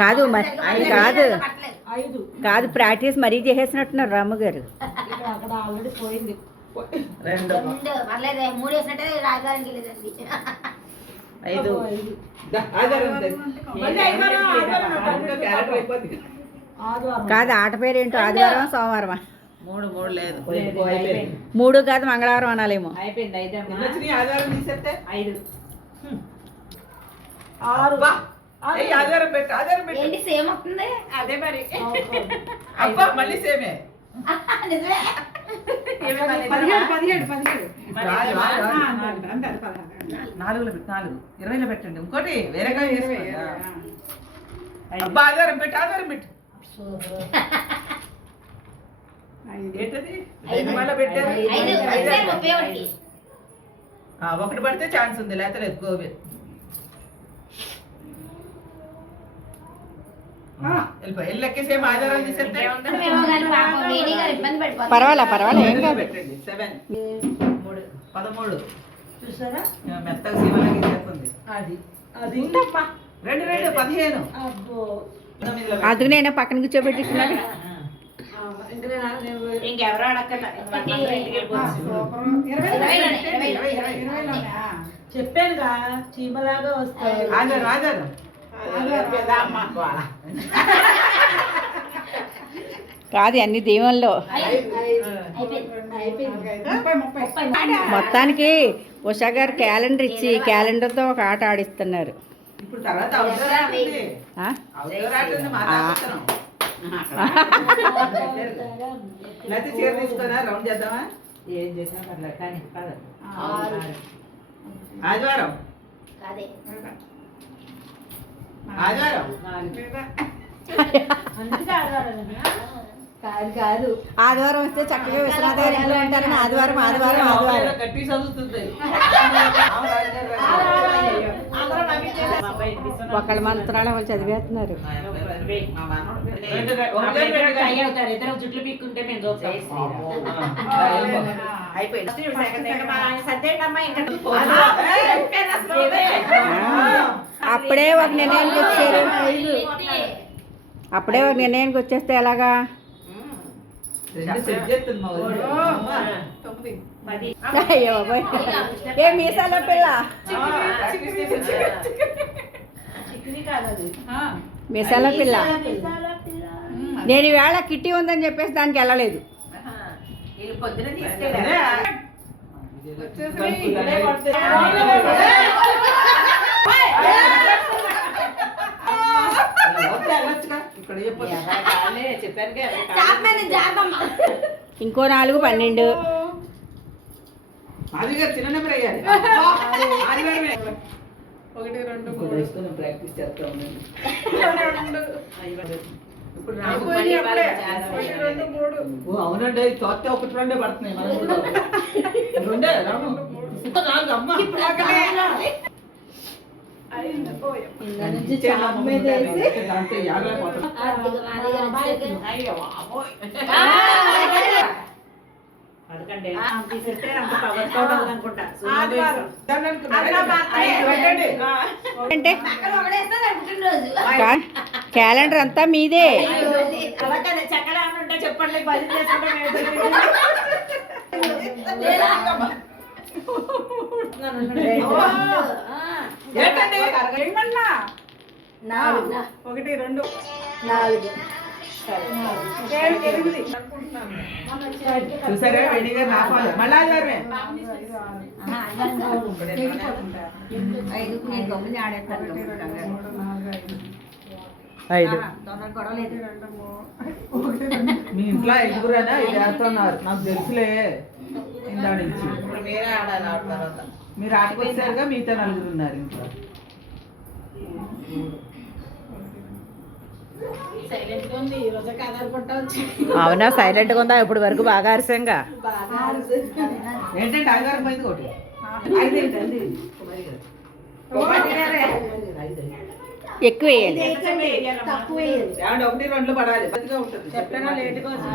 కాదు కాదు కాదు ప్రాక్టీస్ మరీ చేసేసినట్టున్నారు రామ్మగారు. అక్కడ ఆల్రెడీ పోయింది. కాదు ఆట పేరేంటో ఆదివారం సోమవారమా? మూడు కాదు మంగళవారం అనాలేమో. ఇరవైలో పెట్టండి. ఇంకోటి వేరేగా అబ్బా ఆధారం పెట్టు, ఆధారం పెట్టు. ఒకటి పడితే ఛాన్స్ ఉంది, లేకపోతే లేదు. గోవే ఎల్లెక్కేసేం ఆధారం తీసేస్తే పర్వాలే ఏం కాదు. పెట్టండి 7 13 చూసారా మెత్తగా సీమలాగా చేస్తుంది. అది అది రెండు 15. అందుకు నేను పక్కన కూర్చోబెట్టిస్తున్నాను. ఇంకెవరో అడగట చెప్పానుగా చీమలాగా వస్తాయి. ఆధారం కాదు అన్ని దీవెనలో. మొత్తానికి ఉషా గారు క్యాలెండర్ ఇచ్చి క్యాలెండర్తో ఒక ఆట ఆడిస్తున్నారు. ఇప్పుడు తర్వాత చీర తీసుకున్నా రౌండ్ చేద్దామా? ఏం చేసినా పర్లేదు కానీ ఆదివారం కాదు ఆదివారం వస్తే చక్కగా విశ్వనాథ గారు ఇంట్లో ఉంటారని ఆదివారం గట్టి చదువుతుంది. ఒకళ్ళ మంత్రాలు వాళ్ళు చదివేస్తున్నారు. జుట్లు పీక్కుంటే మేము చూస్తాం. అప్పుడే ఒక నిర్ణయానికి వచ్చారు. అప్పుడే ఒక నిర్ణయానికి వచ్చేస్తే ఎలాగా? అయ్యో బాబాయ్ ఏ మీసాల పిల్ల, మీసాల పిల్ల. నేను ఈవేళ కిట్టి ఉందని చెప్పేసి దానికి వెళ్ళలేదు. ఇంకో 4 12. చిన్న నెంబర్ అయ్యాలి. 1 2 3 ప్రాక్టీస్ చేస్తా ఉన్నాను. అవునండి చోట 1 2 పడుతున్నాయి. రెండే ఇంకా 4 అమ్మ క్యాలెండర్ అంతా మీదే. చెప్పండి 10 చూసారా రెడీగా నాపాలి. మళ్ళా మీ ఇంట్లో 5గురేనా? ఇది ఆడుతున్నారు నాకు తెలుసులే. ఇందా నుంచి మీరు ఆటకొచ్చారుగా, మిగతా 4 ఉన్నారు ఇంట్లో. అవునా సైలెంట్గా ఉందా? ఇప్పుడు వరకు బాగా అరిసంగా. ఏంటంటే ఆదివారం పోయింది ఒకటి. ఎక్కువ వేయాలి. 1 2 పడాలి. చెప్పినా లేట్గా వచ్చిన